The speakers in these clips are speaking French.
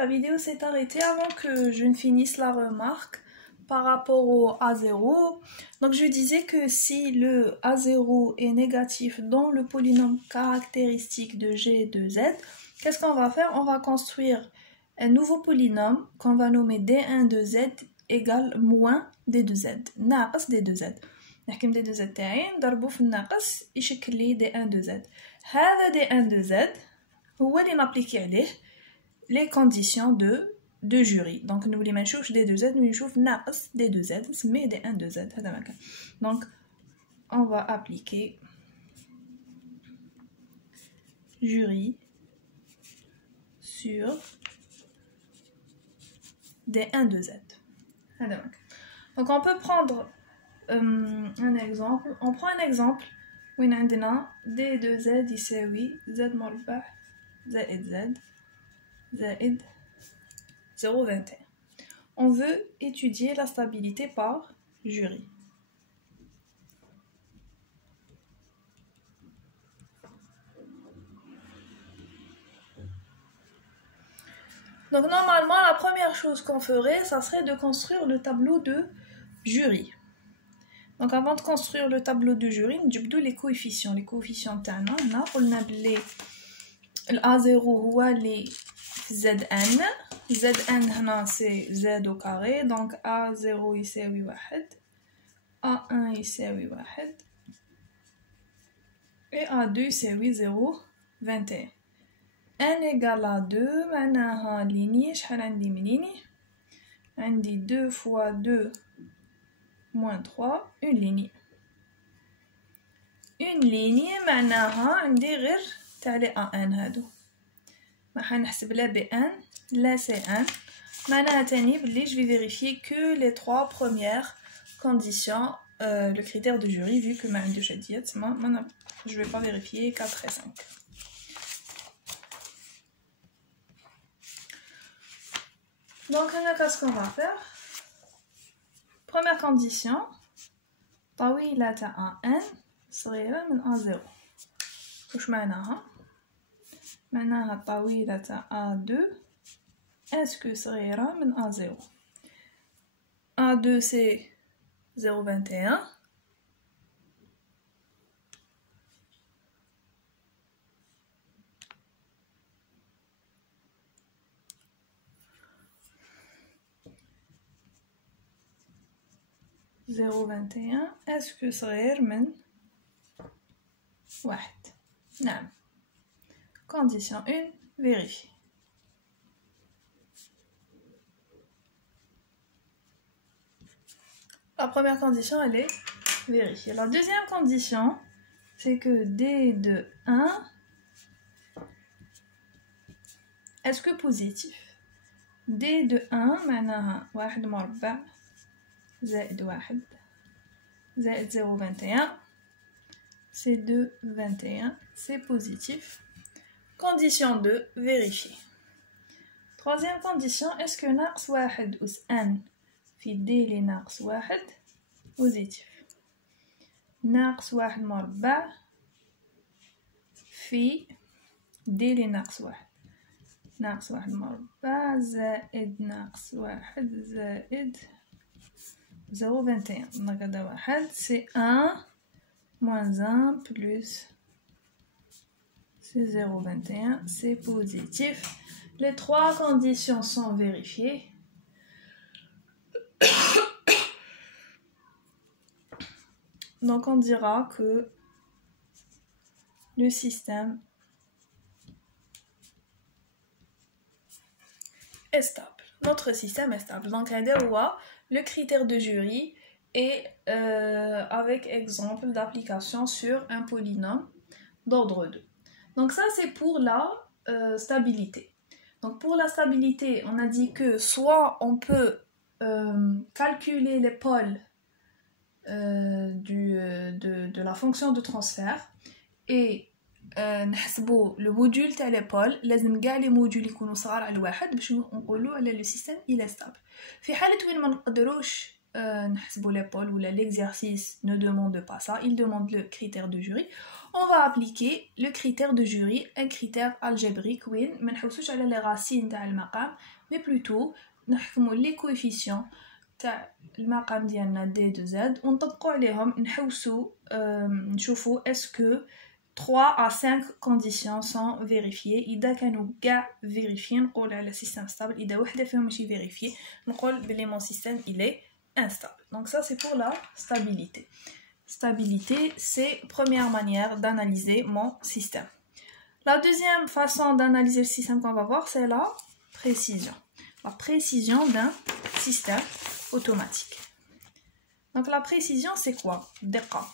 La vidéo s'est arrêtée avant que je ne finisse la remarque par rapport au A0. Donc je disais que si le A0 est négatif dans le polynôme caractéristique de G de Z, qu'est-ce qu'on va faire? On va construire un nouveau polynôme qu'on va nommer D1 de Z égale moins D de Z. ناقص D de Z. نحكم D de Z تاعي نضربو في الناقص يشكل لي D1 de Z. هذا D1 de Z هو اللي نابليكي عليه les conditions de jury. Donc nous voulons نشوف D de Z, nous نشوف ناقص D de Z, mais D1 de Z. هذا مكان. Donc on va appliquer jury sur D1 de Z. هذا مكان. Donc on peut prendre un exemple. On prend un exemple وين عندنا D de Z يساوي Z مربع زائد Z زائد 0,21. On veut étudier la stabilité par jury. Donc normalement, la première chose qu'on ferait, ça serait de construire le tableau de jury. Donc avant de construire le tableau de jury, nous avons les coefficients. Les coefficients تاعنا هنا قلنا بلي A0 هو اللي Zn. Zn هنا c'est Z au carré, donc A0 يساوي 1, A1 يساوي 1 et A2 يساوي 0,21. n égale à 2 معناها ليني. شحال عندي من ليني؟ عندي 2 fois 2 moins 3, une ligne. Une ligne معناها عندي غير تاع لي A1 هادو. ما حنحسب لا B1 لا C1. معناها تاني بلي je vais vérifier que les trois premières conditions, le critère de jury vu que ما عندوش هاديات je vais pas vérifier 4 et 5. Donc qu'est-ce qu'on va faire? Première condition, طويلة A1 صغيرة من A0. وش معناها؟ معناها طويلة A2 اسكو صغيرة من A0. A2 c'est 0,21. est-ce que صغير من 1؟ نعم. Condition 1, vérifier. La première condition, elle est vérifiée. La deuxième condition, c'est que D de 1, est-ce que positif? D de 1, معناها 1 مربع زائد 1 زائد 0,21. C'est 2,21, c'est positif. Condition 2, vérifier. Troisième condition, est-ce que ناقص 1 أس n في D اللي ناقص 1 positif. ناقص 1 مربع في D اللي ناقص 1. ناقص 1 مربع زائد ناقص 1 زائد 0,21. Donc هذا 1 c'est 1 moins 1 plus c'est 0,21, c'est positif. Les trois conditions sont vérifiées. Donc on dira que le système est stable. Notre système est stable. Donc le critère de jury est avec exemple d'application sur un polynôme d'ordre 2. Donc ça c'est pour la stabilité. Donc pour la stabilité, on a dit que soit on peut calculer les pôles de la fonction de transfert et نحسبوا le module تاع les pôles. لازم كاع les modules يكونوا صغار على 1 باش نقولوا على le système il est stable. في حالة وين ما نقدروش l'épaule ou l'exercice ne demande pas ça, il demande le critère de jury. On va appliquer le critère de jury, un critère algébrique, oui, mais on ne pas les racines de المقام, mais plutôt نحكموا les coefficients تاع المقام ديالنا d de z ونطبقوا عليهم نحوسوا نشوفوا est-ce que 3 à 5 conditions sont vérifiées. إذا كانوا كاع vérifiés نقول على système stable. إذا وحدة فيهم ماشي vérifiée نقول بلي mon système il est instable. Donc ça c'est pour la stabilité. Stabilité, c'est première manière d'analyser mon système. La deuxième façon d'analyser le système qu'on va voir, c'est la précision. La précision d'un système automatique. Donc la précision, c'est quoi? دقة.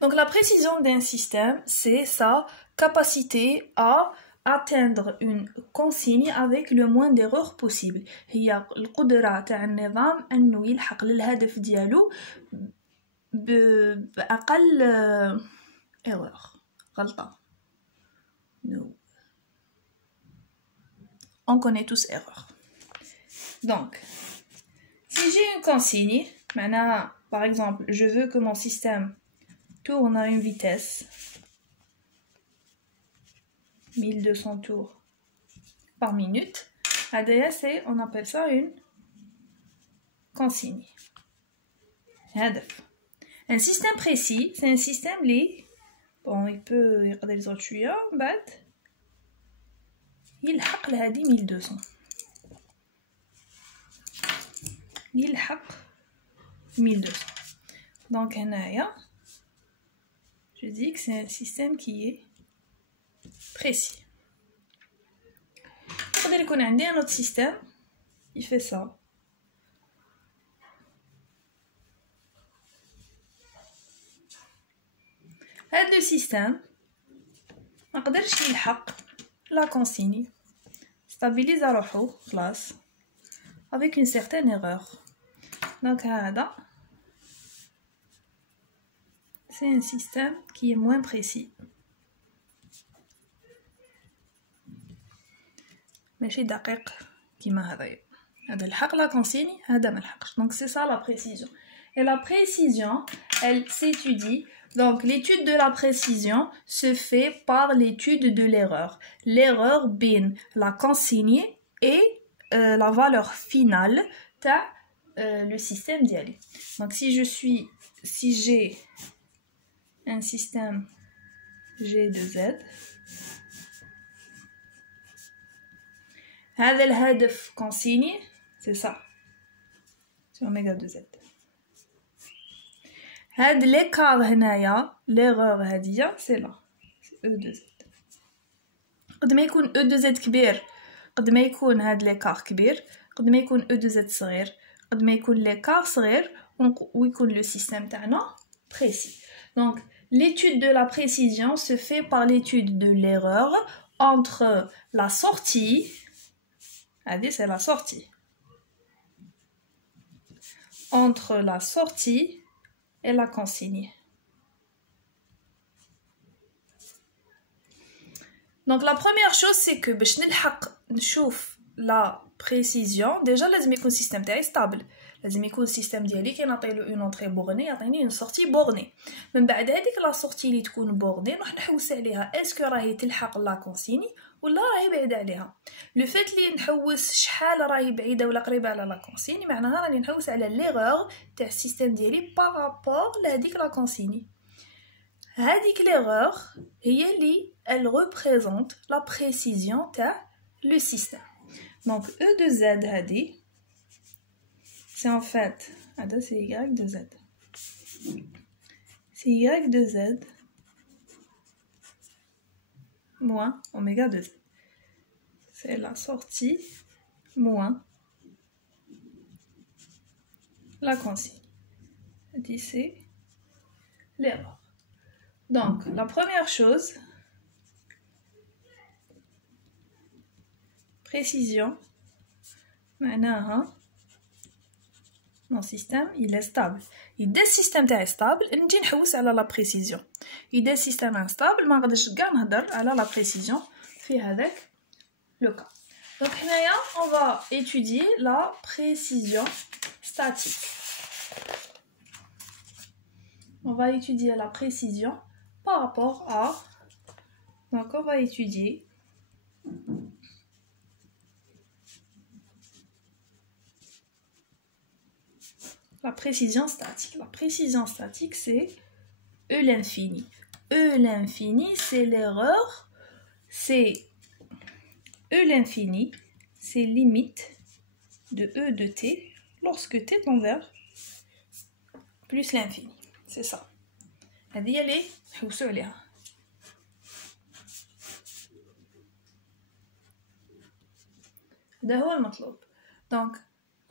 Donc la précision d'un système, c'est sa capacité à atteindre une consigne avec le moins d'erreurs possible. هي القدرة تاع النظام أنه يلحق للهدف ديالو بأقل erreur. غلطة. No. On connaît tous erreur. Donc, si j'ai une consigne, maintenant, par exemple, je veux que mon système tourne à une vitesse 1200 tours par minute. On appelle ça une consigne. Un système précis, c'est un système li bon, il peut يقدر يزود شوية بعد يلحق لهادي 1200 يلحق 1200. Donc هنايا je dis que c'est un système qui est précis. يقدر يكون عندي un autre système il fait ça. هذا le système ما قدرش يلحق la consigne stabilise روحو خلاص avec une certaine erreur. Donc هذا c'est un système qui est moins précis. ماشي دقيق كيما هذايا. هذا لحق la consigne, هذا ما لحقش. Donc c'est ça la précision. Et la précision, elle s'étudie. Donc l'étude de la précision se fait par l'étude de l'erreur. L'erreur bin la consigne et la valeur finale de le système d'Yali. Donc si j'ai un système G de Z, هذا الهدف consigne, c'est ça, c'est oméga de Z. هاد l'écart هنايا l'erreur هادية c'est là, c'est E de Z. قد ما يكون E de Z كبير قد ما يكون هاد l'écart كبير قد ما يكون E de Z صغير قد ما يكون l'écart صغير ويكون le système تاعنا précis. Donc l'étude de la précision se fait par l'étude de l'erreur entre la sortie, c'est la sortie, entre la sortie et la consigne. Donc la première chose c'est que باش نلحق نشوف la précision déjà لازم يكون السيستم تاعي stable. لازم يكون السيستم ديالي كي نعطيلو اون انطري بورني يعطيني اون سورتي بورني. من بعد هذيك لا سورتي اللي تكون بورني نروح نحوس عليها اسكو راهي تلحق لا كونسيني ولا راهي بعيده عليها. لو فات لي نحوس شحال راهي بعيده ولا قريبه على لا كونسيني معناها راني نحوس على ليغور تاع السيستم ديالي بارابور لهاديك لا كونسيني. هذيك ليغور هي اللي elle représente la précision تاع le système. Donc E de Z هادي c'est en fait, c'est Y de Z. C'est Y de Z moins oméga de Z. C'est la sortie moins la consigne. C'est l'erreur. Donc, la première chose, précision, معناها mon système il est stable. إذا السيستم تاعي stable نجي نحوس على la précision. إذا السيستم instable ما نقدرش كاع نهضر على la précision في هذاك le cas. Donc هنايا on va étudier la précision statique. On va étudier la précision par rapport à... Donc on va étudier la précision statique. La précision statique, c'est E l'infini. E l'infini, c'est l'erreur. C'est E l'infini, c'est limite de E de t lorsque t tend vers plus l'infini. C'est ça. هذه هي اللي نحوسو عليها. هذا هو المطلوب. Donc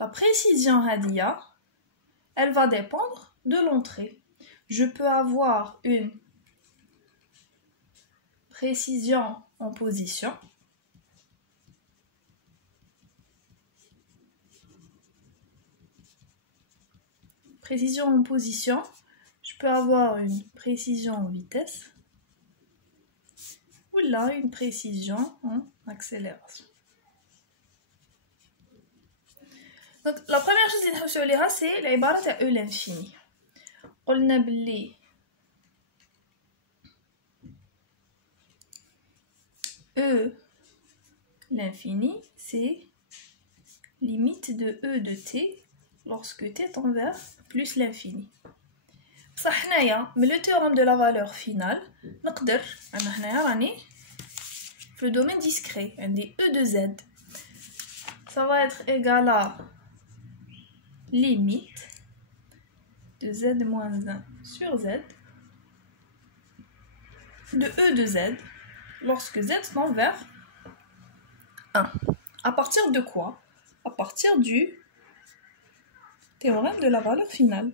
la précision هذه elle va dépendre de l'entrée. Je peux avoir une précision en position. Précision en position. Je peux avoir une précision en vitesse. Ou là, une précision en accélération. Donc, la première chose que je vais vous c'est l'ibara de E l'infini. On a dit E l'infini, c'est limite de E de t lorsque t tend vers plus l'infini. Ça, mais le théorème de la valeur finale, نقدر أنا هنايا راني في le domaine discret, عندي E de z. Ça va être égal à limite de z moins 1 sur z de E de z lorsque z tend vers 1. À partir de quoi? À partir du théorème de la valeur finale.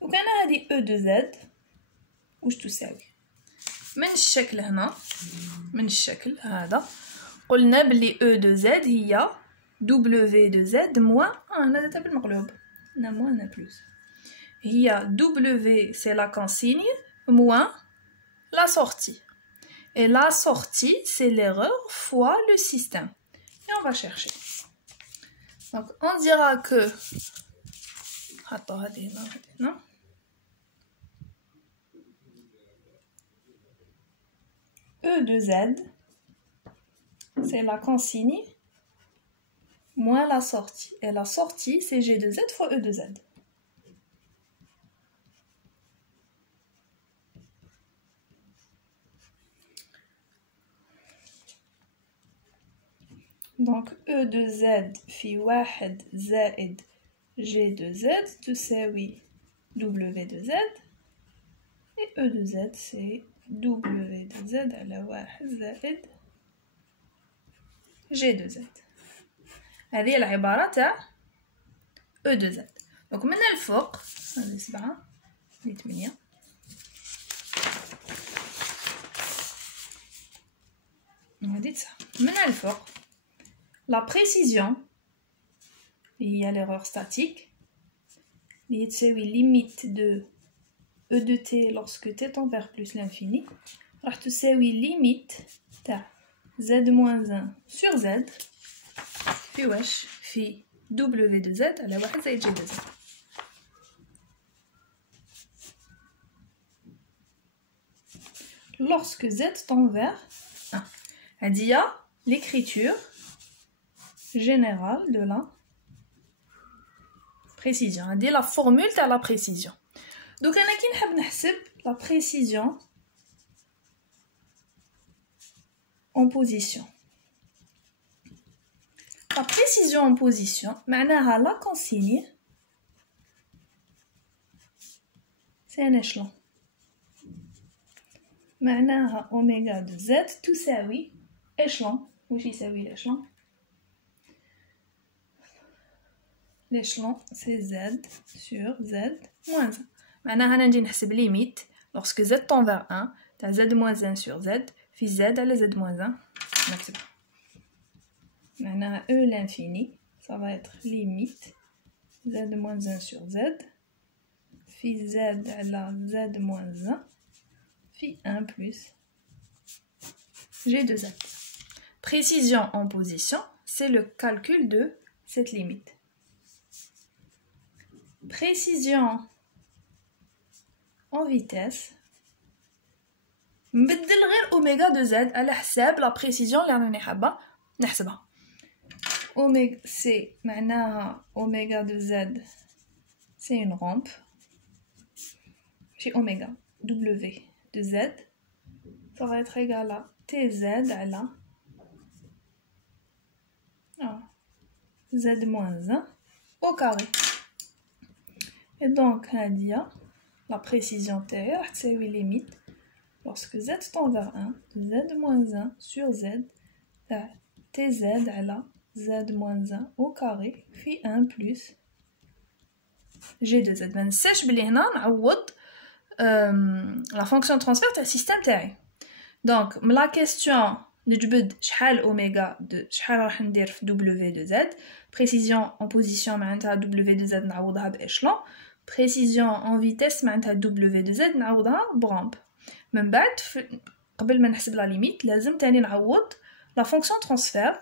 Donc أنا هذه E de z واش تساوي؟ من الشكل هنا من الشكل هذا قلنا بلي E de z هي W de z moins هنا درتها بالمقلوب هنا moins هنا plus هي W c'est la consigne moins la sortie et la sortie c'est l'erreur fois le système et on va chercher. Donc on dira que E de z, c'est la consigne moins la sortie. Et la sortie, c'est G de z fois E de z. Donc E de z في واحد زائد G de z تساوي W de z. Et E de z, c'est W de z على واحد زائد G de z. هذه العبارة تاع E de z. Donc من الفوق هذه 7 هذه 8 هذه 9 من الفوق la précision il y a l'erreur statique اللي تساوي limite de E de t lorsque t tend vers plus l'infini راح تساوي limite تاع z moins 1 sur z في واش في W de z على واحد زائد G de z. Lorsque z tend vers 1. هذه هي l'écriture générale de la précision. هذه la formule تاع la précision. Donc أنا كي نحب نحسب la précision en position. La précision en position معناها la consigne c'est un échelon. معناها oméga de z تساوي échelon. واش يساوي l'échelon? L'échelon c'est z sur z moins 1. معناها أنا نجي نحسب limite lorsque z tend vers 1 تاع z moins 1 sur z في z على z moins 1 نكتبها. معناها E l'infini, ça va être limite z moins 1 sur z, fi z على z moins 1, fi 1 plus g de z. Précision en position, c'est le calcul de cette limite. Précision en vitesse, نبدل غير اوميغا دو زد على حساب لا بريسيزيون اللي راني حابه نحسبها. اوميغا سي معناها اوميغا دو زد سي اون رامب، ماشي اوميغا دبليو دو زد ça va être égal à tz على z moins 1 au carré. Et donc هادية la précision تاعي راح تساوي limite lorsque z tend vers 1 de z moins 1 sur z tz على z moins 1 au carré في 1 plus g de z. ما ننساش بلي هنا نعوض la fonction transfert تاع السيستم تاعي. دونك من لا كيستيون نجبد شحال اوميغا دو شحال راح ندير في دبليو دو زد. بريسيزيون اون بوزيسيون معناتها دبليو دو زد نعوضها باشلون. بريسيزيون اون فيتيس معناتها دبليو دو زد نعوضها برامب. من بعد قبل ما نحسب لا ليميت لازم تاني نعوض لا فونكسيون ترانسفير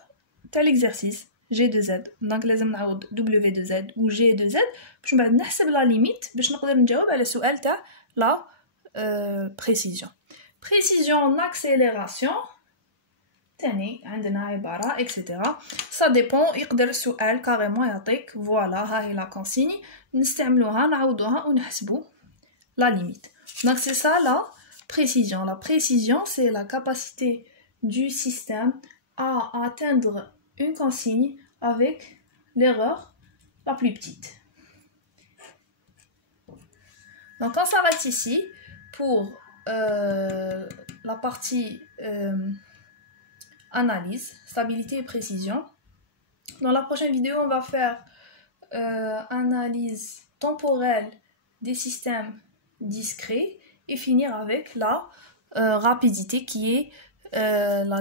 تاع ليكزارسيس جي دو زد. دونك لازم نعوض دبليو دو زد و جي دو زد باش من بعد نحسب لا ليميت باش نقدر نجاوب على السؤال تاع لا précision. Précision en accélération تاني عندنا عبارة etc. Ça dépend يقدر السؤال كاريمون يعطيك فوالا ها هي لا كونسيني نستعملوها نعوضوها ونحسبو la limite. Donc c'est ça la précision. La précision c'est la capacité du système à atteindre une consigne avec l'erreur la plus petite. Donc on s'arrête ici pour la partie analyse, stabilité et précision. Dans la prochaine vidéo, on va faire analyse temporelle des systèmes discrets et finir avec la rapidité qui est la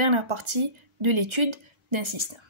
dernière partie de l'étude d'un système.